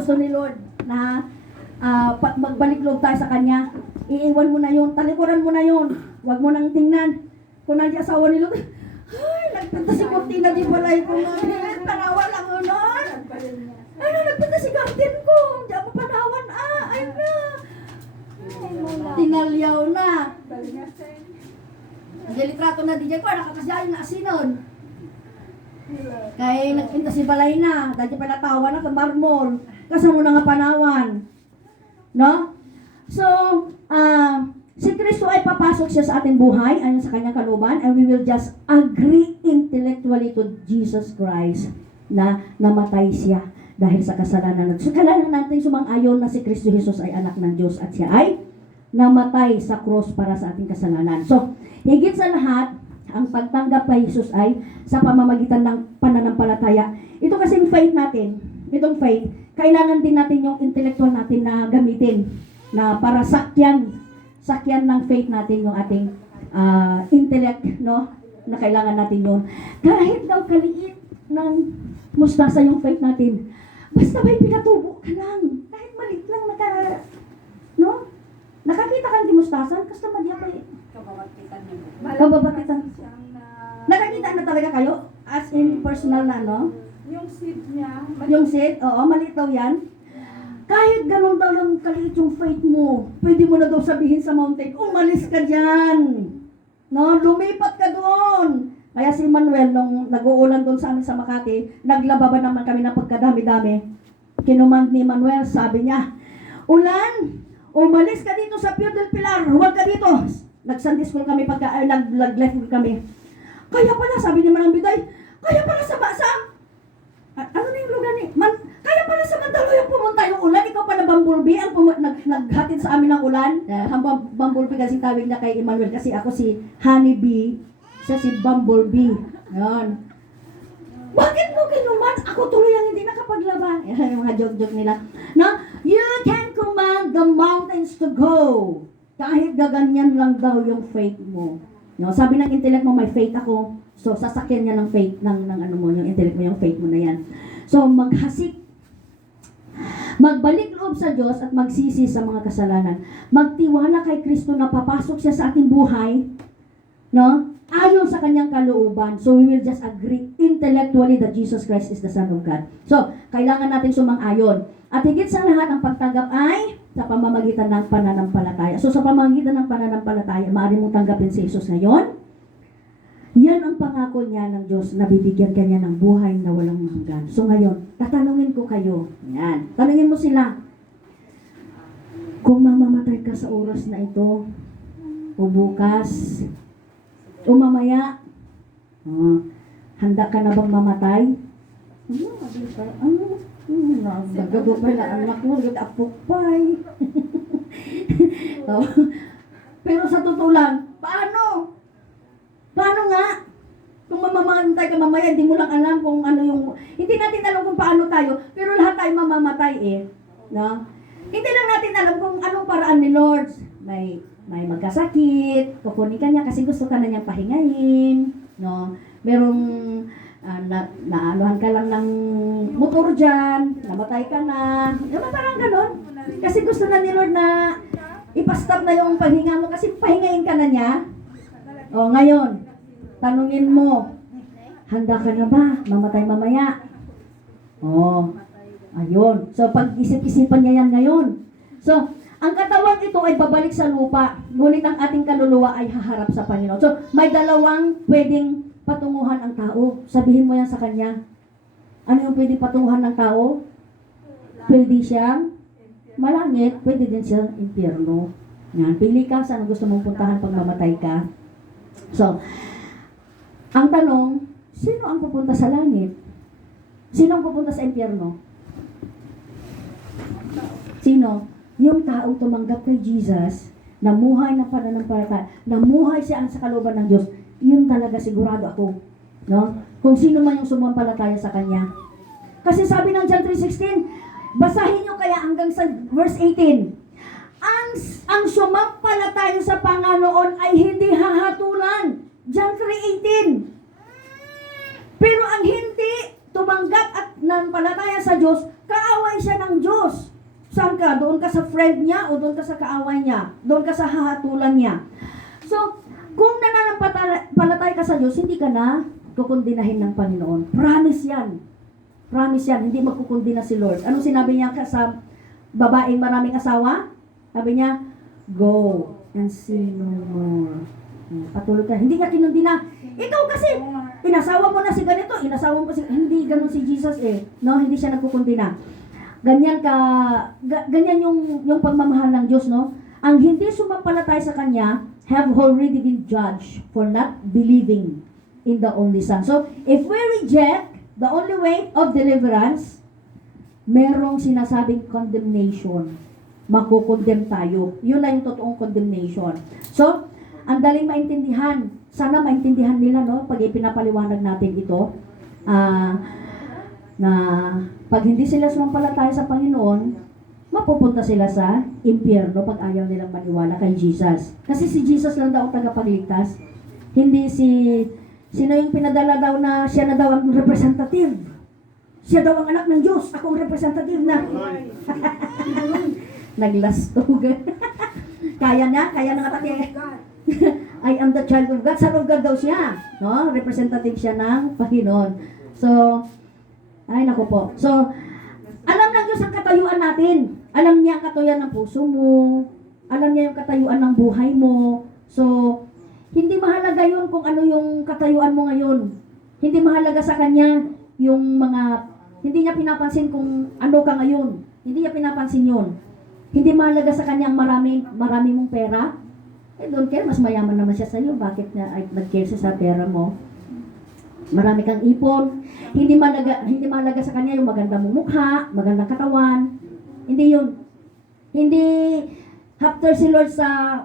gusto ni Lord na magbalik loob tayo sa Kanya. Iiwan mo na yun, talikuran mo na yun. Huwag mo nang tingnan. Kung nandiyan asawa ni Lord, ay, nagpunta si Cortina di balay ko nga. Tanawa lang mo nun. Ano, nagpunta si garden ko. Hindi ako panawan. Ay na. Tinalyaw na. Litrato na di dyan ko, nakakasyahin na asinon. Kaya nagpunta si balay na. Dahil pa natawa na ka marmol. Kasama na nga panawan. No? So, si Kristo ay papasok siya sa ating buhay ayon sa kanyang kalooban, and we will just agree intellectually to Jesus Christ na namatay siya dahil sa kasalanan natin. So, kailangan natin sumang-ayon na si Kristo Jesus ay anak ng Diyos at siya ay namatay sa cross para sa ating kasalanan. So, higit sa lahat, ang pagtanggap kay Jesus ay sa pamamagitan ng pananampalataya. Ito kasing faith natin, itong faith, kailangan din natin yung intellectual natin na gamitin na para sakyan ng faith natin yung ating intellect, no? Na kailangan natin yun. Kahit daw kaliit ng mustasa yung faith natin, basta may pinatubo ka lang. Kahit maliit lang no? Nakakita kang di mustasan, basta madya pa eh. Kababatitan. Nakakita na talaga kayo? As in personal na, no? Yung seed niya. Yung seed? Oo, maliit daw yan. Kahit ganun daw lang kaliit yung faith mo, pwede mo na daw sabihin sa mountain, umalis ka dyan. No? Lumipat ka doon. Kaya si Manuel, nung nag-uulan doon sa amin sa Makati, naglababan naman kami ng pagkadami-dami. Kinumand ni Manuel, sabi niya, ulan, umalis ka dito sa Pio del Pilar, huwag ka dito. Nag-Sunday school kami, nag-life kami. Kaya pala, sabi ni Manang Biday, kaya pala sa ano na yung lugar ni? Kaya pala sa Mandaluyong pumunta yung ulan, ikaw pala Bumblebee ang naghatid sa amin ng ulan. Bumblebee kasi tawag niya kay Emmanuel kasi ako si Honeybee, siya si Bumblebee. Yan. Bakit mo kinuman? Ako tuloy ang hindi nakapaglaba. Yan yung mga joke-joke nila. No? You can command the mountains to go. Kahit gaganyan lang daw yung faith mo. No? Sabi ng intellect mo, may faith ako. So, sasakyan niya ng faith, ng ano mo, yung intellect mo, yung faith mo na yan. So, maghasik. Magbalik loob sa Diyos at magsisi sa mga kasalanan. Magtiwala kay Kristo na papasok siya sa ating buhay, no? Ayon sa kanyang kalooban. So, we will just agree intellectually that Jesus Christ is the Son of God. So, kailangan natin sumang-ayon. At higit sa lahat, ang pagtanggap ay sa pamamagitan ng pananampalataya. So, sa pamamagitan ng pananampalataya, maaari mong tanggapin si Jesus ngayon. Yan ang pangako niya ng Diyos na bibigyan kanya ng buhay na walang hanggan. So ngayon, tatanungin ko kayo. Yan. Tanungin mo sila. Kung mamamatay ka sa oras na ito, o bukas, o mamaya, handa ka na bang mamatay? Nagabo pa na anak mo, apukpay. Pero sa totoo lang, paano? Paano nga? Kung mamamatay ka mamaya, hindi mo lang alam kung ano yung... Hindi natin alam kung paano tayo, pero lahat tayo mamamatay eh. No? Hindi lang natin alam kung anong paraan ni Lord. May magkasakit, kukunin ka niya kasi gusto ka na niyang pahingahin. No? Merong naanuhan ka lang ng motor dyan, namatay ka na. Yung parang ganon. Kasi gusto na ni Lord na ipastop na yung pahinga mo kasi pahingahin ka na niya. O ngayon, tanungin mo, handa ka na ba? Mamatay mamaya. O, ayun. So, pag-isip-isipan niya yan ngayon. So, ang katawan ito ay babalik sa lupa, ngunit ang ating kaluluwa ay haharap sa Panginoon. So, may dalawang pwedeng patunguhan ang tao. Sabihin mo yan sa kanya. Ano yung pwedeng patunguhan ng tao? Pwede siyang malangit, pwede din siyang impyerno. Yan, pili ka saan gusto mong puntahan pag mamatay ka. So, ang tanong, sino ang pupunta sa langit? Sino ang pupunta sa impyerno? Sino? Yung taong tumanggap kay Jesus, namuhay ng pananampalataya, namuhay siya sa kalooban ng Diyos, yun talaga sigurado ako. No? Kung sino man yung sumampalataya sa Kanya. Kasi sabi ng John 3:16, basahin nyo kaya hanggang sa verse 18, ang sumampalataya sa Panginoon ay hindi hahatulan. John 3:18. Pero ang hindi tumanggap at nampalataya sa Diyos, kaaway siya ng Diyos. Saan ka? Doon ka sa friend niya o doon ka sa kaaway niya? Doon ka sa hahatulan niya? So, kung nananampalatay ka sa Diyos, hindi ka na kukundinahin ng Panginoon. Promise yan. Promise yan. Hindi magkukundina si Lord. Anong sinabi niya sa babaeng maraming asawa? Sabi niya, go and sin no more. Patuloy ka. Hindi niya kinundina. Ikaw kasi, inasawa mo na si ganito, inasawa mo si... Hindi ganun si Jesus eh. No, hindi siya nagkukundina. Ganyan yung pagmamahal ng Diyos, no? Ang hindi sumampalatay sa Kanya have already been judged for not believing in the only Son. So, if we reject the only way of deliverance, merong sinasabing condemnation. Makukondem tayo. Yun na yung totoong condemnation. So, ang daling maintindihan. Sana maintindihan nila, no? Pag ipinapaliwanag natin ito, na pag hindi sila sumampalataya sa Panginoon, mapupunta sila sa impyerno pag ayaw nilang maniwala kay Jesus. Kasi si Jesus lang daw ang tagapagligtas. Hindi sino yung pinadala daw na siya na daw ang representative. Siya daw ang anak ng Diyos. Ako ang representative na. Naglastugan. Kaya na nga pati. I am the child of God. Son of God daw siya. No? Representative siya ng Panginoon. So, ay naku po. So, alam ng Diyos ang katayuan natin. Alam niya ang katayuan ng puso mo. Alam niya yung katayuan ng buhay mo. So, hindi mahalaga yun kung ano yung katayuan mo ngayon. Hindi mahalaga sa Kanya yung mga, hindi niya pinapansin kung ano ka ngayon. Hindi niya pinapansin yun. Hindi mahalaga sa Kanya ang marami mong pera. Don't care, mas mayaman naman siya sa iyo. Bakit niya ay nag-care siya sa pera mo? Marami kang ipon. Hindi mahalaga sa Kanya yung maganda mong mukha, magandang katawan. Hindi yun. Hindi after si Lord sa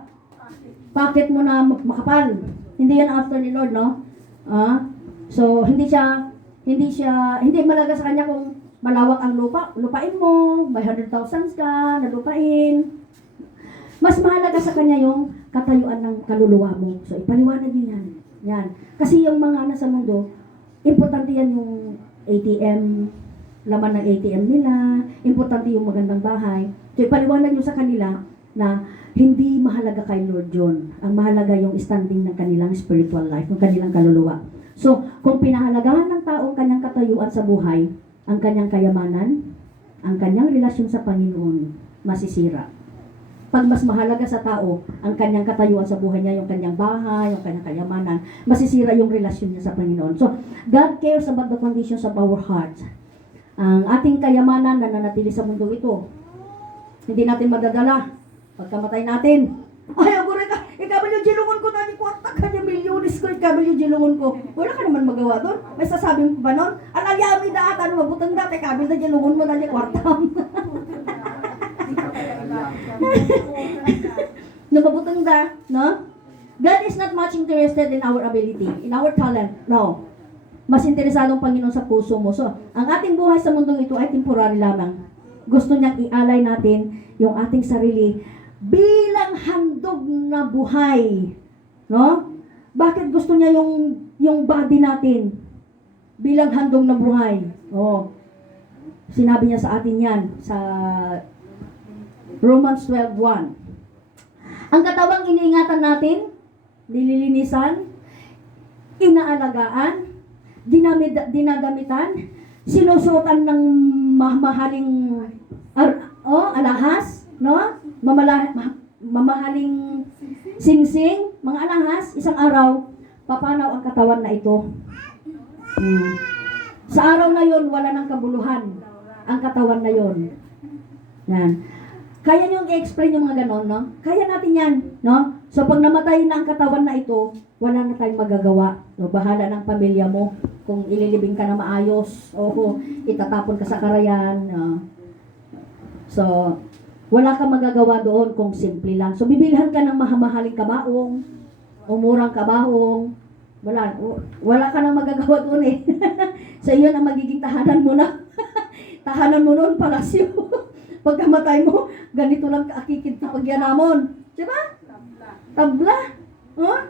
pocket mo na makapal. Hindi yan after ni Lord, no? So, hindi mahalaga sa Kanya kung malawak ang lupain mo, may 100,000 ka, na lupain. Mas mahalaga sa Kanya yung katayuan ng kaluluwa mo. So, ipaliwanag niyo yan. Yan. Kasi yung mga nasa mundo, importante yan yung ATM, laman ng ATM nila, importante yung magandang bahay. So, ipaliwanag nyo sa kanila na hindi mahalaga kay Lord yun. Ang mahalaga yung standing ng kanilang spiritual life, ng kanilang kaluluwa. So, kung pinahalagahan ng tao ang kanyang katayuan sa buhay, ang kanyang kayamanan, ang kanyang relasyon sa Panginoon, masisira. Pag mas mahalaga sa tao ang kanyang katayuan sa buhay niya, yung kanyang bahay, yung kanyang kayamanan, masisira yung relasyon niya sa Panginoon. So, God cares about the conditions of our hearts. Ang ating kayamanan na nanatili sa mundo ito, hindi natin madadala. Pagkamatay natin, ay, ako rin ka, ikabil yung jilungon ko na, kwarta ka niya, milyonis ko, ikabil yung jilungon ko. Wala ka naman magawa doon. May sasabing ba nun? Alayami na ata, mabutang dati, ikabil na jilungon mo na niya, kwarta. Nababutang da, no? God is not much interested in our ability, in our talent. No. Mas interesadong Panginoon sa puso mo. So, ang ating buhay sa mundong ito ay temporary lamang. Gusto niyang ialay natin yung ating sarili bilang handog na buhay. No? Bakit gusto niya yung body natin bilang handog na buhay? Oh. Sinabi niya sa atin yan sa Romans 12:1. Ang katawang iniingatan natin, nililinisan, inaalagaan, dinadamitan, sinusuotan ng mamahaling alahas, no? Mamahaling singsing, mga alahas, isang araw, papanaw ang katawan na ito. Sa araw na yon, wala nang kabuluhan ang katawan na yon. Yan. Kaya nyo i-explain yung mga ganon, no? Kaya natin yan, no? So, pag namatay na ang katawan na ito, wala na tayong magagawa. No? Bahala ng pamilya mo. Kung ililibing ka na maayos, o itatapon ka sa karayan. So, wala kang magagawa doon kung simple lang. So, bibilhan ka ng mahamahaling kabaong, o murang kabaong. Wala ka nang magagawa doon eh. So, yun ang magiging tahanan mo na. Tahanan mo noon, palasyo. Pagkamatay mo, ganito lang kaakikid sa pagyanamon. Diba? Tabla. Huh?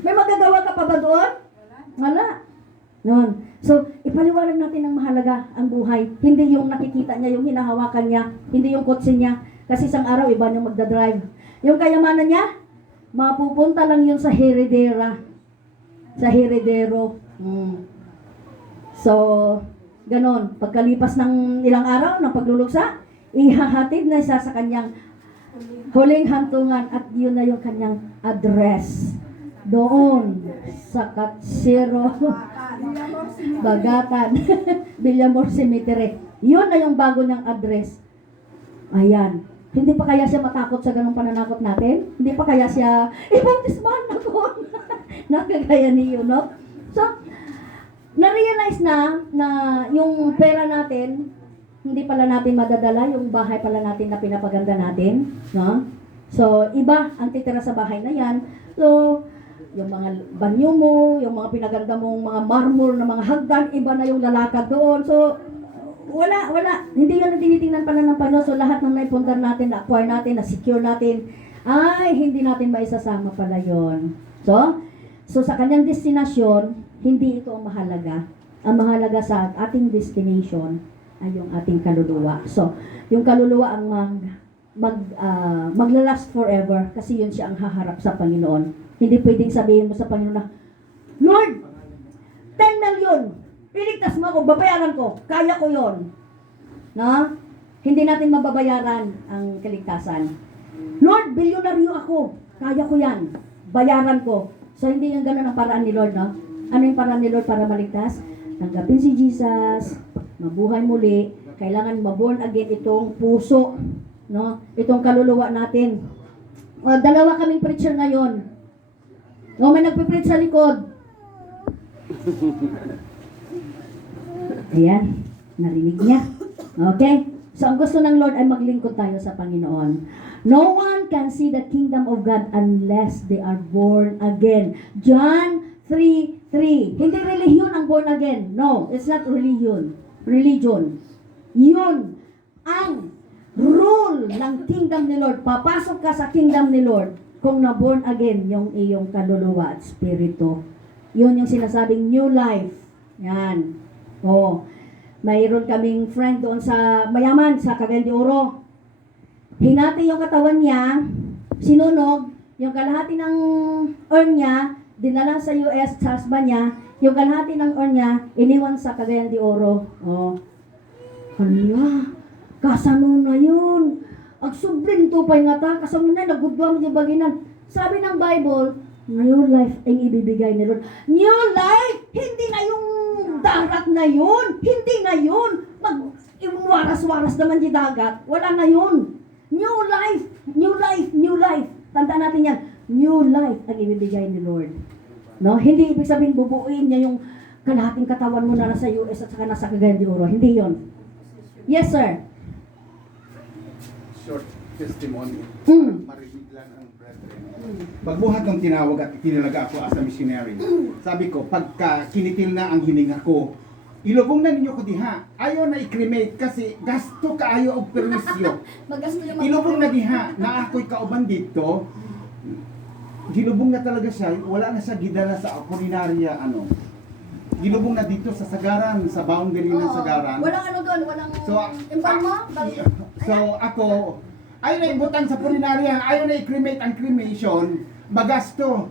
May magagawa ka pa ba doon? Wala. Noon. So, ipaliwanag natin ang mahalaga ang buhay. Hindi yung nakikita niya, yung hinahawakan niya, hindi yung kotse niya. Kasi isang araw, iba niyang magdadrive. Yung kayamanan niya, mapupunta lang yun sa heredera. Sa heredero. So, ganon. Pagkalipas ng ilang araw ng pagluluksa, ihahatid na siya sa kanyang huling hantungan at yun na yung kanyang address. Doon sa Katsiro, Bagatan, Villamor Cemetery. Yun na yung bago niyang address. Ayan. Hindi pa kaya siya matakot sa ganung pananakot natin? Hindi pa kaya siya, ibautismahan ako. Nakagaya niyo, no? So, na-realize na yung pera natin, hindi pala natin madadala, yung bahay pala natin na pinapaganda natin, no? So, iba ang titira sa bahay na yan. So, yung mga banyo mo, yung mga pinaganda mong mga marmol na mga hagdan, iba na yung lalakad doon. So, wala. Hindi yun ang tinitingnan pala ng Panginoon. So, lahat ng naipundar natin, na-acquire natin, na-secure natin, ay, hindi natin maisasama pala yun. So sa kanyang destinasyon, hindi ito ang mahalaga. Ang mahalaga sa ating destination ay yung ating kaluluwa. So, yung kaluluwa ang maglalast forever kasi yun siya ang haharap sa Panginoon. Hindi pwedeng sabihin mo sa Panginoon na, Lord, 10 million, iligtas mo ako, babayaran ko, kaya ko yon. No? Hindi natin mababayaran ang kaligtasan. Lord, bilyonaryo ako, kaya ko yan, bayaran ko. So, hindi yung ganun ang paraan ni Lord, no? Ano yung paraan ni Lord para maligtas? Tanggapin si Jesus, mabuhay muli, kailangan maborn again itong puso, no? Itong kaluluwa natin. Dalawa kaming preacher ngayon. May nagpipreach sa likod. Ayan, narinig niya. Okay? So, ang gusto ng Lord ay maglingkod tayo sa Panginoon. No one can see the kingdom of God unless they are born again. John 3:3. Hindi relihiyon ang born again. No, it's not religion. Yun ang rule ng kingdom ni Lord. Papasok ka sa kingdom ni Lord kung na-born again yung iyong kaluluwa at spirito. Yun yung sinasabing new life. Yan. Mayroon kaming friend doon sa mayaman, sa Cagayan de Oro. Hinati yung katawan niya, sinunog, yung kalahati ng urn niya, dinala sa US, sa husband niya, yung kalahati ng urn niya, iniwan sa Cagayan de Oro. Hala, kasano na yun? Agsubling tupay nga ta, kasano na, nagudwa mo yung baginan. Sabi ng Bible, new life ang ibibigay ni Lord. New life! Hindi na yung dagat na yun. Hindi na yun. Waras-waras naman yung dagat. Wala na yun. New life! New life! New life! Tandaan natin yan. New life ang ibibigay ni Lord. No? Hindi ibig sabihin bubuuin niya yung kalahating katawan mo na nasa US at saka nasa Cagayan de Oro. Hindi yun. Yes, sir. Short testimony. Marinig lang ang brethren. Pagbuhat ng tinawag at tinalaga ako as a missionary, sabi ko, pagka kinitil na ang hininga ko, ilubong na ninyo ko diha. Ayaw na i-cremate kasi gasto kaayo og perwisyo. Ilubong na diha na ako'y kauban dito. Gilubong na talaga siya. Wala na siya gidala sa kulinarya Gilubong na dito sa Sagaran, sa boundary ng Sagaran. Walang doon, walang impal mo? So ako, ayaw na ibutang sa kulinarya, ayaw na i-cremate ang cremation, magasto.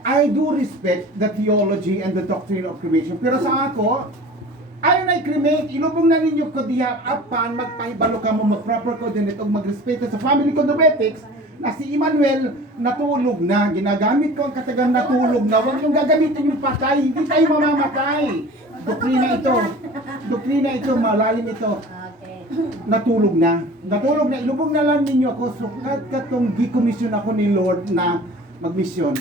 I do respect the theology and the doctrine of cremation. Pero sa ako, ayaw na i-cremate, ilubong na ninyo ko diha, apan magpahibalo ka mo, mag-proper coordinate o magrespeto sa family condometics, na si Emmanuel natulog na, ginagamit ko ang katagang natulog na, huwag yung gagamitin yung patay, hindi tayo mamamatay. Doktrina ito, malalim ito. Natulog na, ilubog na lang ninyo ako, sukat katong gikomisyon ako ni Lord na magmisyon.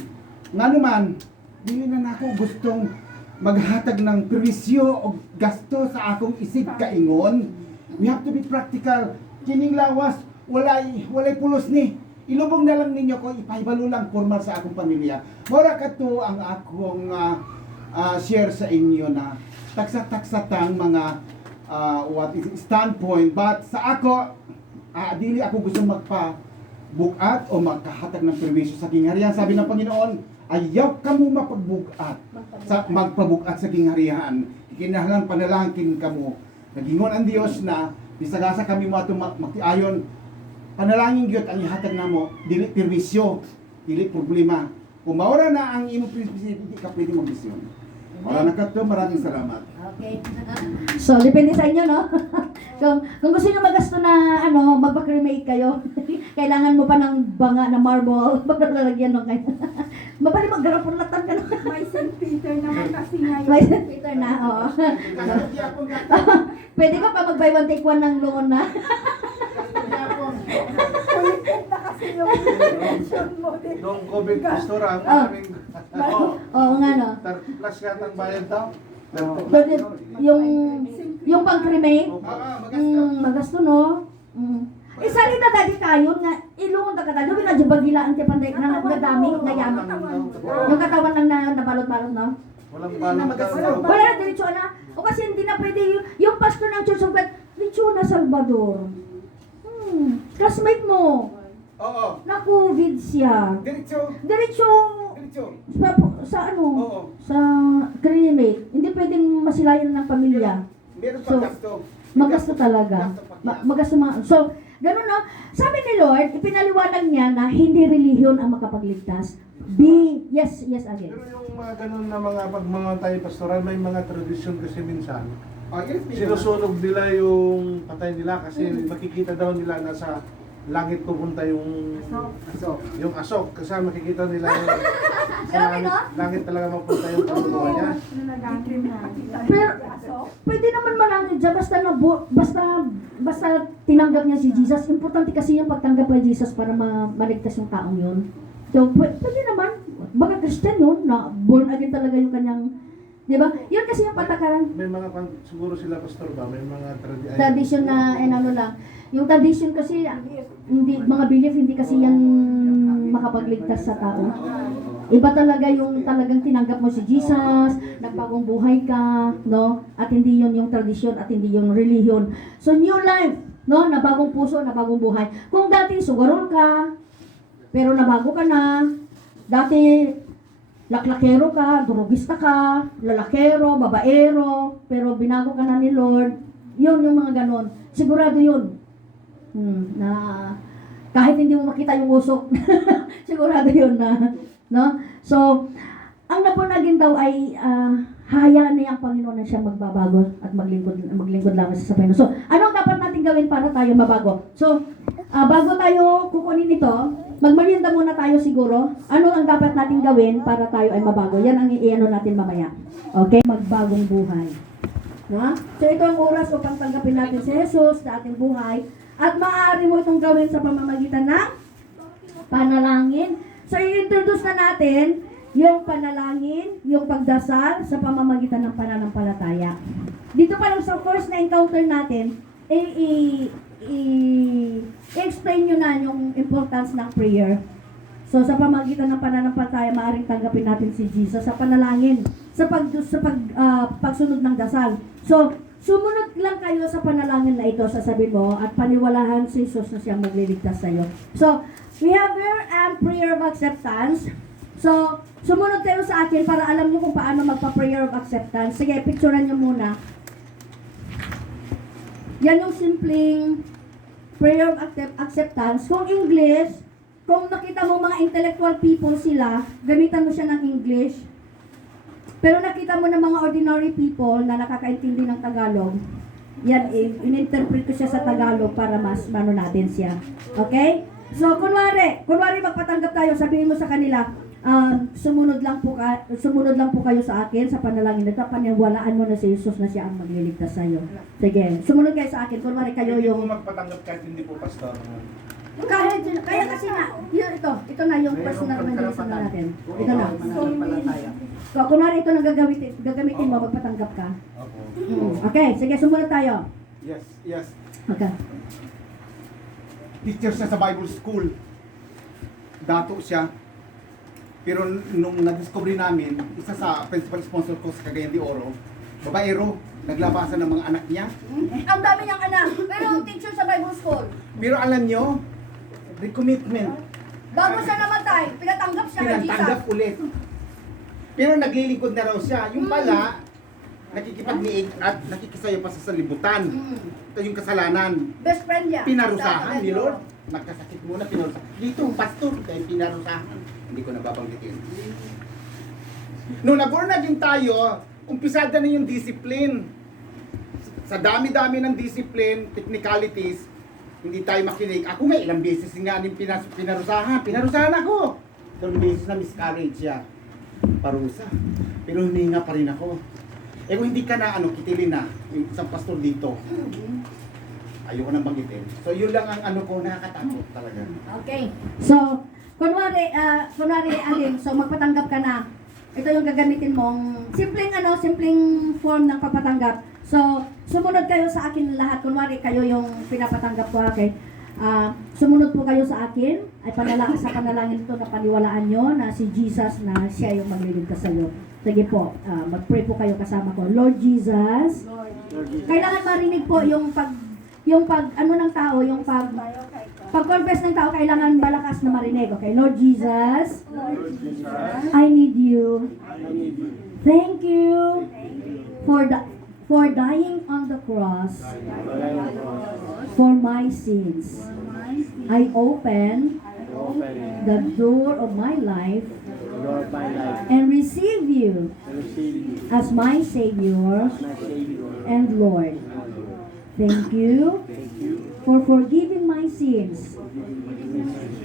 Nga naman, dili na ako gustong maghatag ng perwisyo o gasto sa akong isig kaingon. We have to be practical. Kining lawas, walay pulos ni. Ilubog na lang ninyo ko, ipahibalo lang formal sa akong pamilya. Mura ka to ang akong share sa inyo na taksa-taksatang mga standpoint. But sa ako, dili ako gusto magpa-bukat o magkahatag ng perwisyo sa kingharian. Sabi ng Panginoon, ayaw kamo mapagbugat magpabugat sa kingharian. Kinahanglan panalangin kamo. Nagingon ang Dios na bisagasa kami mo ato makiayon. Panalangin gyud ang ihatag namo, dili perwisyo, dili problema. Kung maura na ang imong prinsipyo, hindi ka pwede mag-misyon. Wala na ka to, maraming salamat. Okay. So, depende sa inyo, no? kung gusto nyo magasto na, magpa-cremate kayo, kailangan mo pa ng banga na marble, para lalagyan ng kayo. Mabali maggarapulatan ka na. May St. Peter naman kasi ngayon. May St. Peter na, oo. Pwede ka pa mag-buy one take one ng loan na. Kulitin na kasi yung intention mo din. Noong COVID pastor, ang Ah. aming Oo nga, no? 30 plus yata ang bayad daw. Pwede, yung pang-cremate, Magasto. magasto, no? Isali na dati kayo nga, ilungon na kadali, yung nagibagilaan ka panday na nadami, nayaman. Yung katawan lang na nabalot-balot, no? Walang balong daw. Wala na, diretso na. O kasi hindi na pwede yung pastor ng Church of God, diretso na Salvador. Classmate mo, Oo. na-COVID siya. Diretso. Diretso Diretso. sa ano? Oo. Sa cremate. Hindi pwedeng masilayan ng pamilya. Meron So, pa gasto. Magasto talaga. Magasto mga. So, ganun no. Sabi ni Lord, ipinaliwanag niya na hindi relihiyon ang makapagligtas. Yes again. Pero yung mga ganun na mga pagmamatay pastoral, may mga tradisyon kasi minsan. Oh, yes, Sinusunog nila yung patay nila kasi makikita daw nila na sa langit pupunta yung So, asok. Kasi makikita nila yung sa Grabe, no? langit talaga mapunta yung kaluluwa niya. Pero, pwede naman malangit dyan, basta tinanggap niya si Jesus. Importante kasi yung pagtanggap kay Jesus para maligtas yung taong yun. So, pwede naman, baka Christian yun, na born again talaga yung kanyang, di ba? Yun kasi yung patakaran. May mga siguro sila pastor ba, may mga Tradition na, ano lang. Yung tradition kasi, hindi, mga belief, hindi kasi yan makapagligtas sa tao. Iba talaga yung talagang tinanggap mo si Jesus, nagbagong buhay ka, no? At hindi yun yung tradisyon at hindi yung religion. So, new life, no? Na bagong puso, na bagong buhay. Kung dati sugarol ka, pero nabago ka na, dati laklakero ka, durugista ka, lalakero, babaero, pero binago ka na ni Lord, yun yung mga ganon. Sigurado yun. Na kahit hindi mo makita yung usok, sigurado yun na, no? So, ang napunagin daw ay hayaan niya ang Panginoon na siya magbabago at maglingkod lamang sa Panginoon. So, anong dapat natin gawin para tayo mabago? So, bago tayo kukunin ito, magmerienda muna tayo siguro. Ano ang dapat natin gawin para tayo ay mabago? Yan ang i-ano natin mamaya. Okay? Magbagong buhay. No? So, ito ang oras upang tanggapin natin si Jesus sa ating buhay. At maaari mo itong gawin sa pamamagitan ng panalangin. So, i-introduce na natin yung panalangin, yung pagdasal sa pamamagitan ng pananampalataya. Dito pa lang sa first na encounter natin, i-explain nyo na yung importance ng prayer. So, sa pamamagitan ng pananampalataya, maaaring tanggapin natin si Jesus sa panalangin, sa pagsunod ng dasal. So, sumunod lang kayo sa panalangin na ito, sasabihin mo, at paniwalahan si Jesus na siya magliligtas sa iyo. So, we have here and prayer of acceptance. So, sumunod kayo sa akin para alam niyo kung paano magpa-prayer of acceptance. Sige, picturean niyo muna. Yan yung simpleng prayer of acceptance. Kung English, kung nakita mo mga intellectual people sila, gamitan mo siya ng English. Pero nakita mo ng mga ordinary people na nakakaintindi ng Tagalog, yan in-interpret ko siya sa Tagalog para mas mano natin siya. Okay? So, kunwari magpatanggap tayo, sabihin mo sa kanila, sumunod lang po kayo sa akin sa panalangin nito, paniwalaan mo na si Jesus na siya ang magliligtas sa iyo. Sige, sumunod kayo sa akin. Kunwari kayo Hindi yung po magpatanggap kahit hindi po pastor. kaya kasi nga, ito na yung personal evangelism na natin. Ito na. So, kunwari ito na gagamitin mo, magpatanggap ka. Opo. Okay, sige, sumunod tayo. yes. Okay. Teacher siya sa Bible School. Dato siya. Pero nung na-discover namin, isa sa principal sponsor ko sa Cagayan de Oro, babaero, naglabasan ng mga anak niya. Ang dami niyang anak, pero teacher sa Bible School. Pero alam nyo, recommitment. Bago siya namatay, pinatanggap siya kay Jesus. Pinatanggap ulit. Pero naglilingkod na raw siya. Yung pala, nakikipag-niig at nakikisayo pa sa libutan. Ito yung kasalanan. Best friend niya. Pinarusahan ni Lord. Nagkasakit muna, pinarusahan. Dito, pastor, dahil pinarusahan. Hindi ko nababanggitin. Nung nag-born again tayo, umpisada na yung discipline. Sa dami-dami ng discipline, technicalities, hindi tayo makinig. Ako nga, ilang beses nga din pinarusahan. Pinarusahan ako. Ilang beses na miscarriage siya. Parusa. Pero huminga pa rin ako. Eh kung hindi ka na, kitilin na, yung isang pastor dito. Ayoko nang banggitin. So yun lang ang ko, nakakatakot talaga. Okay. So, kunwari, Alin, so magpatanggap ka na. Ito yung gagamitin mong simpleng form ng papatanggap. So, sumunod kayo sa akin lahat. Kunwari, kayo yung pinapatanggap ko, okay? Sumunod po kayo sa akin. Ay sa panalangin ito na paniwalaan nyo na si Jesus na siya yung magliligtas sa iyo. Sige po, mag-pray po kayo kasama ko. Lord Jesus, kailangan marinig po yung pag-confess ng tao, kailangan malakas na marinig. Okay, Lord Jesus, I need you. Thank you for dying on the cross for my sins. I open the door of my life and receive you as my Savior and Lord. Thank you for forgiving my sins.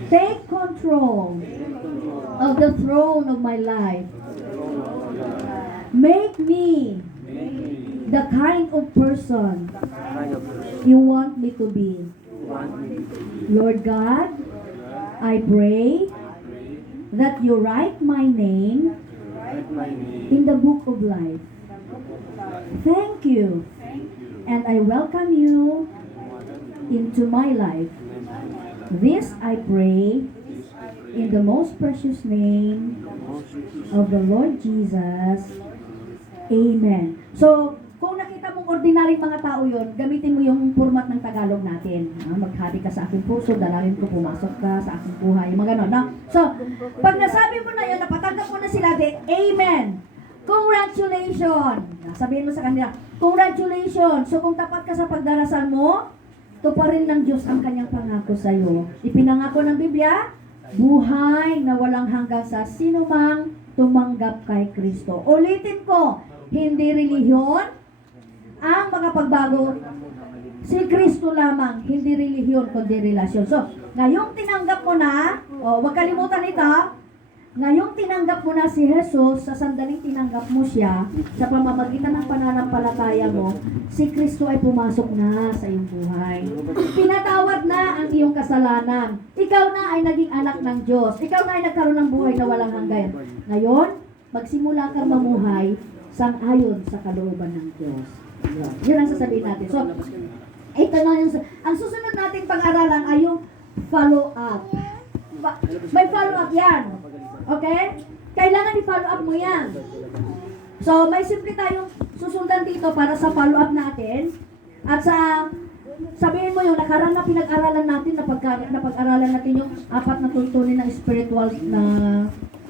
Take control of the throne of my life. Make me the kind of person you want me to be. Lord God, I pray that you write my name in the book of life. Thank you. And I welcome you into my life. This I pray in the most precious name of the Lord Jesus. Amen. So, kung nakita mong ordinaryong mga tao yon, gamitin mo yung format ng Tagalog natin. Maghari ka sa aking puso, dalangin ko, pumasok ka sa aking buhay. Mga ganon, no? So, pag nasabi mo na yun, napatanggap mo na sila, Amen! Congratulations! Sabihin mo sa kanila, congratulations! So, kung tapat ka sa pagdarasal mo, tuparin ng Diyos ang kanyang pangako sa iyo. Ipinangako ng Biblia, buhay na walang hanggan sa sinumang tumanggap kay Kristo. Ulitin ko, hindi relihiyon ang makapagbago. Si Kristo lamang, hindi relihiyon, kundi relasyon. So, ngayong tinanggap mo na, huwag kalimutan ito, ngayong tinanggap mo na si Jesus, sa sandaling tinanggap mo siya, sa pamamagitan ng pananampalataya mo, si Kristo ay pumasok na sa iyong buhay. Pinatawad na ang iyong kasalanan. Ikaw na ay naging anak ng Diyos. Ikaw na ay nagkaroon ng buhay na walang hanggan. Ngayon, magsimula kang mamuhay sang-ayon sa kalooban ng Diyos. Yun ang sasabihin natin. So, ito na yung, ang susunod natin pag-aralan ay yung follow-up. May follow-up yan. Okay? Kailangan i-follow up mo yan. So, may simple tayong susundan dito para sa follow-up natin. At sabihin mo yung nakarang na pinag-aralan natin, napag-aralan natin yung 4 na tuntunin ng spiritual na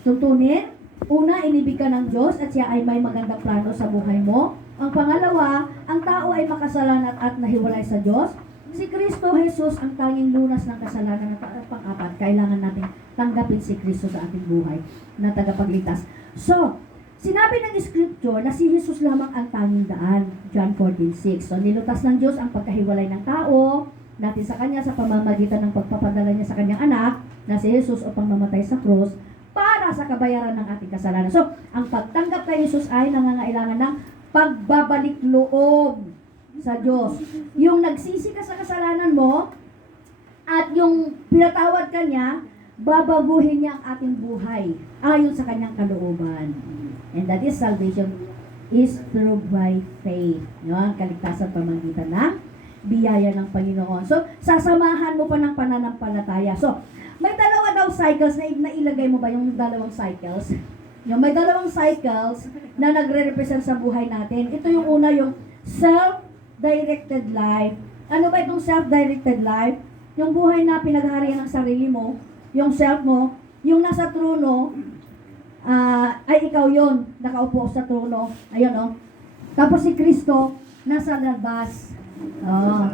tuntunin. Una, inibig ka ng Diyos at siya ay may magandang plano sa buhay mo. Ang pangalawa, ang tao ay makasalanan at nahiwalay sa Diyos. Si Kristo Jesus ang tanging lunas ng kasalanan. At pang-apat, kailangan natin tanggapin si Kristo sa ating buhay na tagapagligtas. So, sinabi ng Scripture na si Jesus lamang ang tanging daan. John 14:6. So, nilutas ng Diyos ang pagkahiwalay ng tao natin sa Kanya sa pamamagitan ng pagpapadala niya sa Kanyang anak na si Jesus upang mamatay sa krus para sa kabayaran ng ating kasalanan. So, ang pagtanggap kay Jesus ay nangangailangan ng pagbabalik loob sa Diyos. Yung nagsisi ka sa kasalanan mo at yung pinatawad ka niya, babaguhin niya ang ating buhay ayon sa kanyang kalooban. And that is salvation is through by faith. Yung kaligtasan pamamagitan ng biyaya ng Panginoon. So, sasamahan mo pa ng pananampalataya. So, may dalawa daw cycles na nailagay mo ba yung dalawang cycles? Yung may dalawang cycles na nagre-represent sa buhay natin. Ito yung una, yung self-directed life. Ano ba itong self-directed life? Yung buhay na pinagharian ng sarili mo, yung self mo, yung nasa trono, ay ikaw yon, nakaupo sa trono. Ayun, oh. Tapos si Kristo, nasa labas. Oh.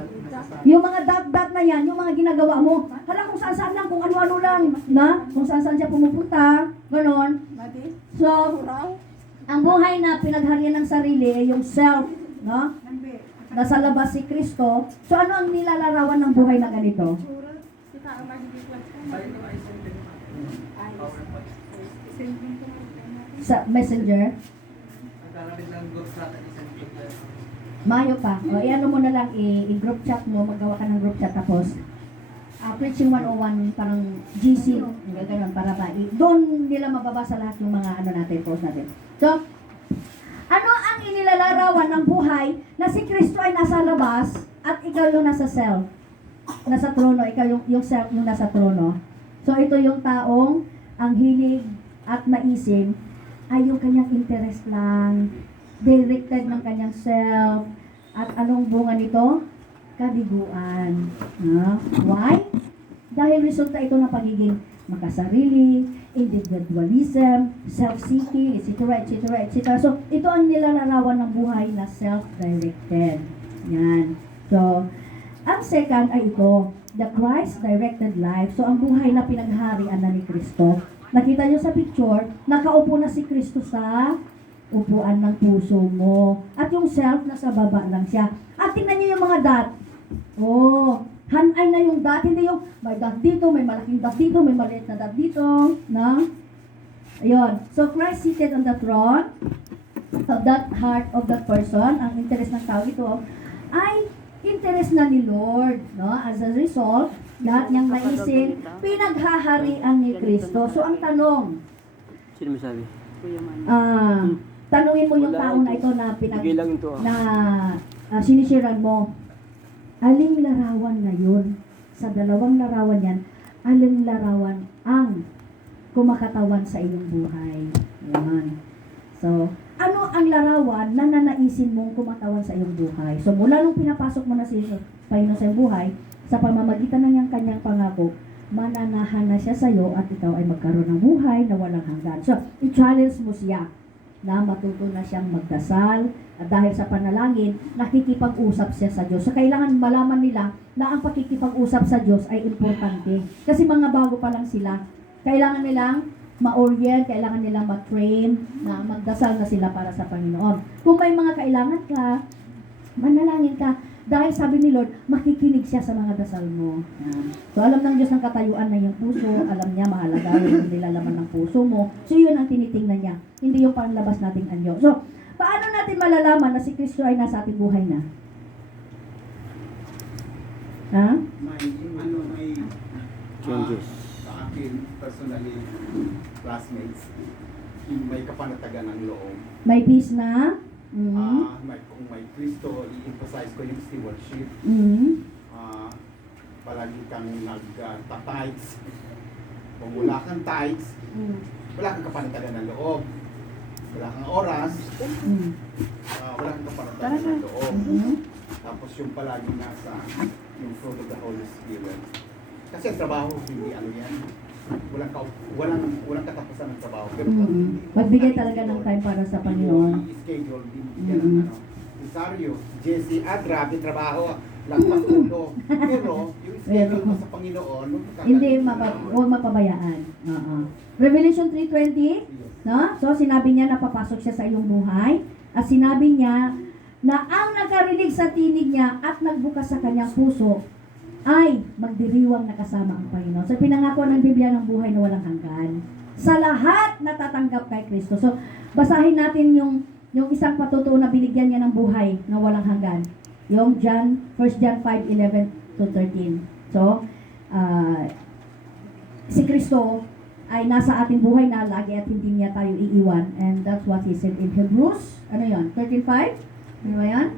Yung mga dot-dot na yan, yung mga ginagawa mo, hala kung saan-saan lang, kung ano-ano lang, na? Kung saan-saan siya pumupunta, ganon. Mati? So, Uraw? ang buhay na pinagharian ng sarili ay yung self, no? Nambi. Nasa labas si Kristo. So, ano ang nilalarawan ng buhay na ganito? Kita ang magiging Sa messenger? Mayo pa. O, i-ano mo na lang, i-group chat mo, magawa ka ng group chat, tapos Preaching 101, parang GC, gano'n, para ba, doon nila mababasa lahat yung mga ano natin, post natin. So, ano ang inilalarawan ng buhay na si Kristo ay nasa labas at ikaw yung nasa self, nasa trono, ikaw yung self yung nasa trono. So, ito yung taong ang hilig at naisin ay yung kanyang interest lang, directed ng kanyang self, at anong bunga nito? Kabiguan. No? Why? Dahil resulta ito ng pagiging makasarili, individualism, self-seeking, etc., etc., etc. So, ito ang nilalarawan ng buhay na self-directed. Yan. So, ang second ay ito, the Christ-directed life. So, ang buhay na pinagharian na ni Kristo. Nakita nyo sa picture, nakaupo na si Kristo sa upuan ng puso mo. At yung self, nasa baba lang siya. At tingnan nyo yung mga dot. Oh, hanay na yung dot. Hindi yung may dot dito, may malaking dot dito, may maliit na dot dito. No? Ayun. So, Christ seated on the throne of that heart of that person. Ang interest ng tao ito ay interest na ni Lord. No? As a result, lahat niyang naisin, pinaghaharian ni Kristo. So, ang tanong, Sino may sabi? tanungin mo yung Wala tao na ito na Bigay lang ito ah. na sinisiran mo, aling larawan na yun? Sa dalawang larawan yan, aling larawan ang kumakatawan sa iyong buhay? Yan. So, ano ang larawan na nanaisin mong kumatawan sa iyong buhay? So, mula nung pinapasok mo na si Panginoon sa iyong buhay, sa pamamagitan ng kanyang pangako, mananahan na siya sa iyo at ikaw ay magkaroon ng buhay na walang hanggan. So, i-challenge mo siya na matuto na siyang magdasal at dahil sa panalangin, nakikipag-usap siya sa Diyos. So, kailangan malaman nila na ang pakikipag-usap sa Diyos ay importante. Kasi mga bago pa lang sila, kailangan nilang ma-orient, kailangan nilang ma-train na magdasal na sila para sa Panginoon. Kung may mga kailangan ka, manalangin ka, dahil sabi ni Lord, makikinig siya sa mga dasal mo. Yan. So, alam ng Diyos ng katayuan na yung puso, alam niya mahalaga yung nilalaman ng puso mo. So, yun ang tinitingnan niya. Hindi yung panlabas nating anyo. So, paano natin malalaman na si Kristo ay nasa ating buhay na? Ha? May Changes. sa akin, personally, classmates, may kapanatagan ng loob. May peace na? Kung may Kristo, i-emphasize ko yung stewardship. Palagi kang nag-tithes. Kung wala kang tithes, wala kang kapanatagan ng loob. Wala kang oras, wala kang kapanatagan ng loob. Tapos yung palagi nasa yung fruit of the Holy Spirit. Kasi ang trabaho, hindi ano yan. Walang katapusan ng trabaho. Pero Magbigay talaga ng time para sa Panginoon. I-schedule din yan ng ano. Rosario, Jesse, grabe trabaho. Lagpas ulo. Pero yung schedule mo sa Panginoon, Hindi, huwag mapabayaan. Revelation 3:20, no? So, sinabi niya na papasok siya sa iyong buhay. At sinabi niya na ang nakarinig sa tinig niya at nagbukas sa kanyang puso ay magdiriwang nakasama ang Panginoon. So, pinangako ng Biblia ng buhay na walang hanggan. Sa lahat na tatanggap kay Kristo. So, basahin natin yung isang patutuo na binigyan niya ng buhay na walang hanggan. Yung 1 John 5:11 to 13. So, si Kristo ay nasa ating buhay na lagi at hindi niya tayo iiwan. And that's what he said in Hebrews. Ano yun? 13:5? Ano ba yan?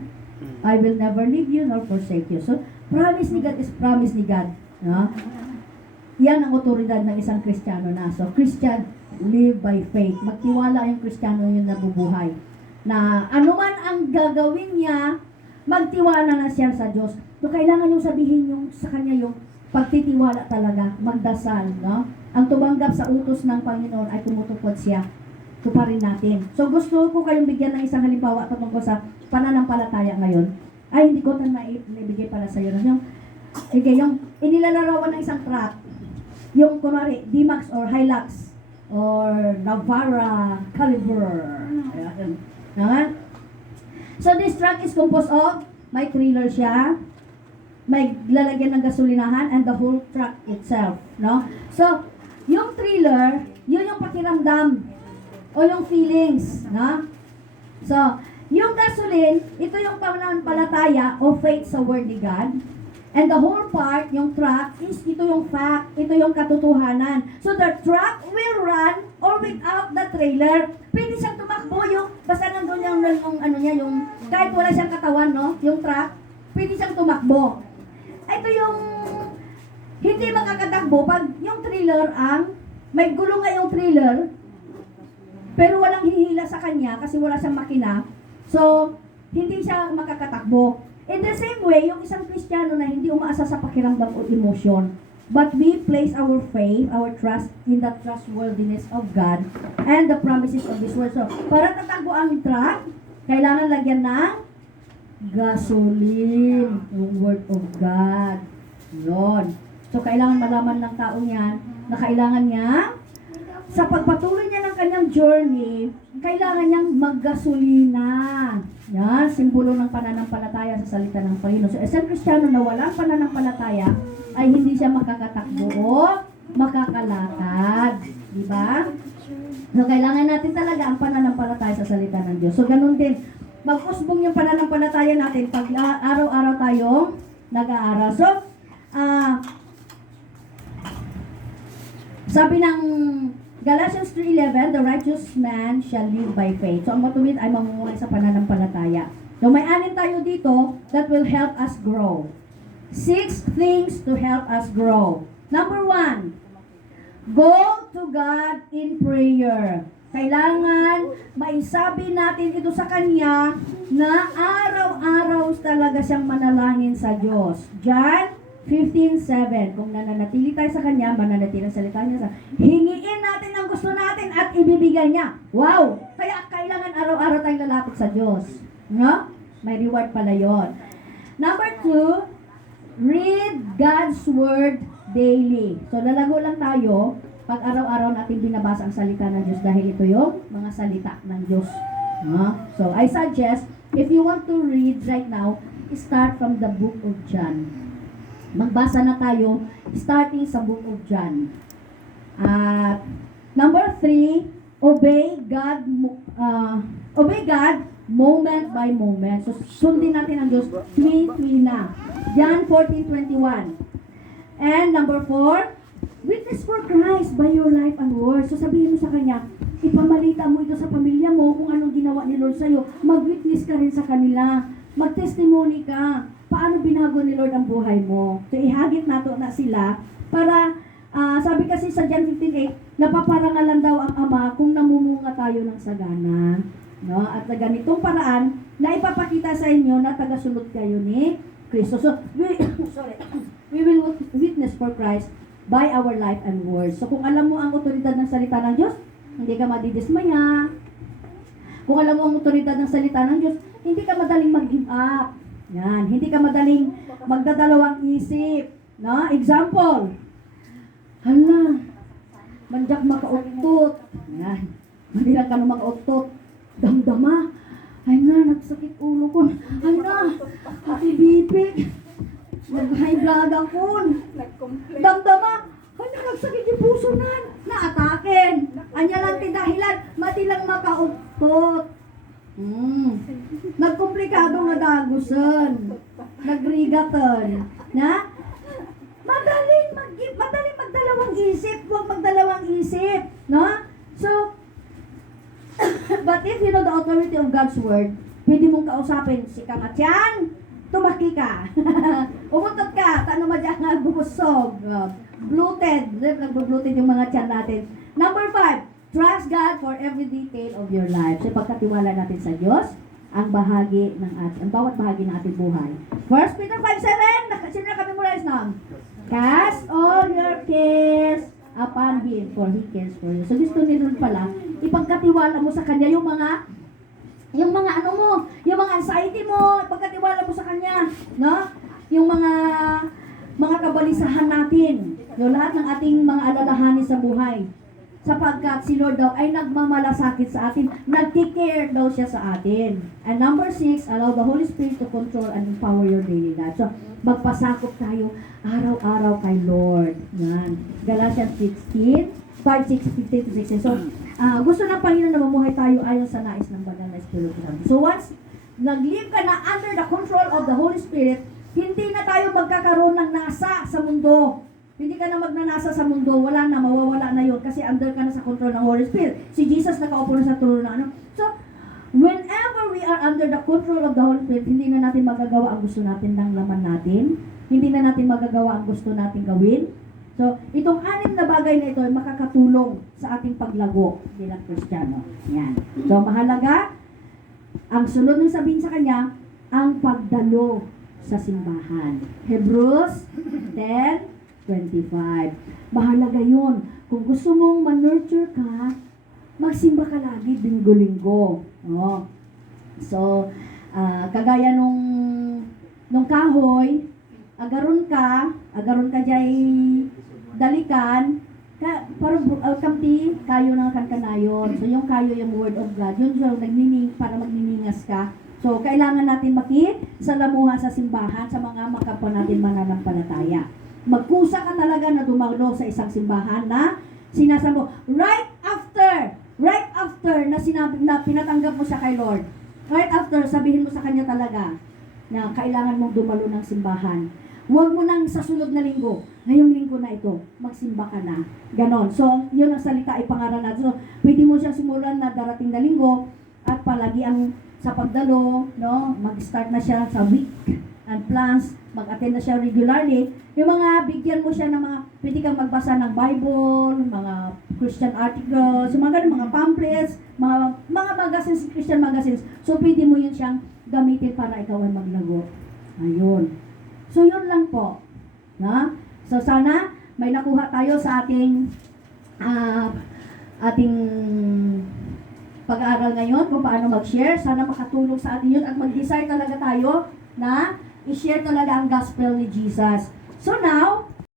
I will never leave you nor forsake you. So, promise ni God is promise ni God. No? Yan ang otoridad ng isang Kristiyano na. So, Christian, live by faith. Magtiwala yung Kristiyano yung nabubuhay. Na anuman ang gagawin niya, magtiwala na siya sa Diyos. So, kailangan yung sabihin yung sa kanya yung pagtitiwala talaga, magdasal, no? Ang tumanggap sa utos ng Panginoon ay tumutupad siya. Tuparin natin. So, gusto ko kayong bigyan ng isang halimbawa patungkol sa pananampalataya ngayon. Ay, hindi ko na naibigay para sa iyo. Yung inilalarawan ng isang truck, yung kunwari, D-Max or Hilux, or Navara Caliber. Ayan. Ayan. So, this truck is composed of, may trailer siya, may lalagyan ng gasolinahan, and the whole truck itself. No? So, yung trailer, yun yung pakiramdam o yung feelings. No? So, yung gasoline, ito yung pananampalataya o faith sa Word ni God. And the whole part, yung truck, is ito yung fact, ito yung katotohanan. So the truck will run or without the trailer. Pwede siyang tumakbo yung, basta nandun yung ano niya, yung, kahit wala siyang katawan, no? Yung truck, pwede siyang tumakbo. Ito yung, hindi makakatakbo pag yung trailer ang, may gulo nga yung trailer, pero walang hihila sa kanya kasi wala siyang makina. So, hindi siya makakatakbo. In the same way, yung isang Kristiyano na hindi umaasa sa pakiramdam o emosyon, but we place our faith, our trust in the trustworthiness of God and the promises of His Word. So, para tatakbo ang truck, kailangan lagyan ng gasoline, yung Word of God. Yun. So, kailangan malaman ng tao niyan na kailangan niya, sa pagpatuloy niya ng kanyang journey, kailangan niyang maggasolina. Yan, simbolo ng pananampalataya sa salita ng Panginoon. So, isang Kristiyano na walang pananampalataya ay hindi siya makakatakbo o makakalakad. Diba? So, kailangan natin talaga ang pananampalataya sa salita ng Diyos. So, ganun din. Mag-usbong yung pananampalataya natin pag araw-araw tayong nag-aaral. So, sabi ng Galatians 3:11, the righteous man shall live by faith. So, ang matuwid ay mamumuhay sa pananampalataya. So, may 6 tayo dito that will help us grow. 6 things to help us grow. Number 1, go to God in prayer. Kailangan maisabi natin ito sa Kanya na araw-araw talaga siyang manalangin sa Diyos. John 15:7. Kung nananatili tayo sa Kanya, mananatili ang salita niya sa hingiin natin ang gusto natin at ibibigay niya. Wow! Kaya kailangan araw-araw tayong lalapit sa Diyos. No? May reward pala yon. Number 2, read God's Word daily. So, lalago lang tayo pag araw-araw natin binabasa ang salita ng Diyos dahil ito yung mga salita ng Diyos. No? So, I suggest, if you want to read right now, start from the book of John. Magbasa na tayo starting sa book of John. Number 3, obey God moment by moment. So, sundin natin ang Diyos tuwi-tuwi na. John 14:21. And number 4, witness for Christ by your life and words. So, sabihin mo sa Kanya, ipamalita mo ito sa pamilya mo kung anong ginawa ni Lord sa'yo. Mag-witness ka rin sa kanila. Mag-testimony ka. Paano binago ni Lord ang buhay mo? So, ihagit nato na sila para, sabi kasi sa John 15:8, napaparangalan daw ang Ama kung namumunga tayo ng sagana. No? At sa ganitong paraan, na ipapakita sa inyo na tagasunod kayo ni Kristo. So, we will witness for Christ by our life and words. So, kung alam mo ang otoridad ng salita ng Diyos, hindi ka madidismaya. Kung alam mo ang otoridad ng salita ng Diyos, hindi ka madaling mag-give up. Yan, hindi ka madaling magdadalawang isip. No? Example, hala, manjak makauktot. Yan, madilang ka na makauktot. Damdama, ay na, nagsakit ulo ko. Ay na, nakibipig. Nag-high blood ako. Damdama, ay na, nagsakit yung puso na. Naatakin. Anya lang dahilan, madilang makauktot. Nagkomplikado nga dagusan. Nagrigatan. Na? Madaling magdalawang isip. Huwag magdalawang isip. No? So, but if you know the authority of God's Word, pwede mong kausapin si Kamatyan, tumaki ka. Umutot ka, tano mo dyan nga bumusog. Bloated. Nagbo-bloated yung mga tiyan natin. Number 5, trust God for every detail of your life. So, pagkatiwala natin sa Diyos, ang bawat bahagi ng ating buhay. 1 Peter 5:7, sino na kami memorize na? Cast all your cares upon Him, for He cares for you. So gusto ni Lord pala, ipagkatiwala mo sa Kanya yung mga ano mo, yung mga anxiety mo, ipagkatiwala mo sa Kanya, no? Yung mga kabalisahan natin, yung lahat ng ating mga alalahanin sa buhay. Sapagkat si Lord daw ay nagmamalasakit sa atin, nagki-care daw siya sa atin. And number 6, allow the Holy Spirit to control and empower your daily life. So, magpasakop tayo araw-araw kay Lord. Yan. Galatians 5:6-15-16. So, gusto ng Panginoon na mamuhay tayo ayon sa nais ng banal na Espiritu Santo. So, once nag-live ka na under the control of the Holy Spirit, hindi na tayo magkakaroon ng nasa sa mundo. Hindi ka na magnanasa sa mundo, wala na, mawawala na yun kasi under ka na sa control ng Holy Spirit. Si Jesus nakaupo na sa trono na ano. So, whenever we are under the control of the Holy Spirit, hindi na natin magagawa ang gusto natin ng laman natin. Hindi na natin magagawa ang gusto natin gawin. So, itong 6 na bagay na ito ay makakatulong sa ating paglago bilang Kristiyano. Yan. So, mahalaga, ang sunod ng sabihin sa kanya, ang pagdalo sa simbahan. Hebrews 10:25. Mahalaga yun. Kung gusto mong ma-nurture ka, magsimba ka lagi linggo-linggo. No? So, kagaya nung kahoy, agaron ka jay dalikan, parang kamti, kayo ng kankanayon. So, yung kayo, yung word of God, yun yung para magniningas ka. So, kailangan natin makisalamuha sa simbahan sa mga makapwa natin mananampalataya. Magkusa ka talaga na dumalo sa isang simbahan na sinasamo right after na sinabi na pinatanggap mo siya kay Lord. Right after, sabihin mo sa kanya talaga na kailangan mong dumalo ng simbahan. Huwag mo nang sa sunod na linggo, ngayong linggo na ito, magsimba ka na. Ganon. So, yun ang salita ay pangaral natin. So, pwede mo siyang simulan na darating na linggo at palagi ang sa pagdalo, no? Mag-start na siya sa week and plans, mag-attend na siya regularly. Yung mga bigyan mo siya ng mga, pwede kang magbasa ng Bible, mga Christian articles, mga ganun, mga pamphlets, mga magazines, Christian magazines. So, pwede mo yun siyang gamitin para ikaw ay maglago. Ayun. So, yun lang po. Na? So, sana may nakuha tayo sa ating pag-aaral ngayon kung paano mag-share. Sana makatulong sa atin yun at mag-desire talaga tayo na i-share talaga ang gospel ni Jesus. So now,